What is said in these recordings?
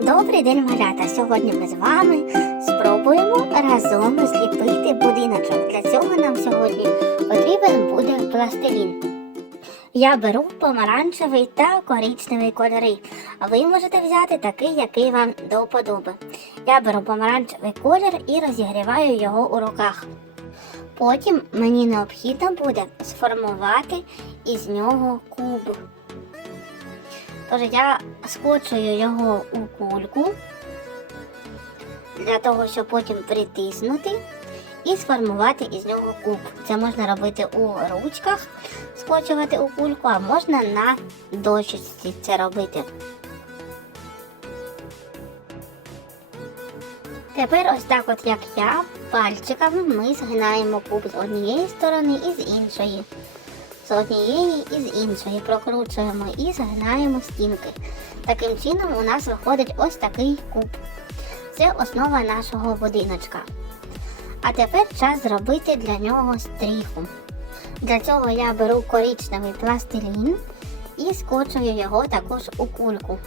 Добрий день, малята! Сьогодні ми з вами спробуємо разом зліпити будиночок. Для цього нам сьогодні потрібен буде пластилін. Я беру помаранчевий та коричневий кольори, а ви можете взяти такий, який вам до вподоби. Я беру помаранчевий колір і розігріваю його у руках. Потім мені необхідно буде сформувати із нього куб. Тож я скочую його у кульку для того, щоб потім притиснути і сформувати із нього куб. Це можна робити у ручках, скочувати у кульку, а можна на дощечці це робити. Тепер ось так от як я, пальчиками ми згинаємо куб з однієї сторони і з іншої з однієї і з іншої прокручуємо і згинаємо стінки. Таким чином у нас виходить ось такий куб. Це основа нашого будиночка. А тепер час зробити для нього стріху. Для цього я беру коричневий пластилін і скочую його також у кульку.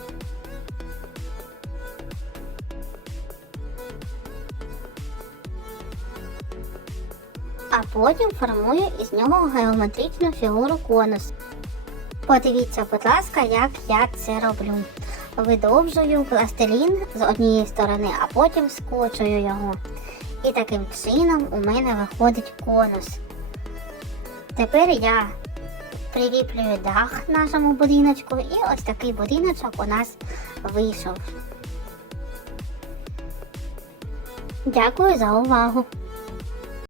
А потім формую із нього геометричну фігуру конус. Подивіться, будь ласка, як я це роблю. Видовжую пластилін з однієї сторони, а потім скочую його. І таким чином у мене виходить конус. Тепер я приліплюю дах нашому будиночку і ось такий будиночок у нас вийшов. Дякую за увагу!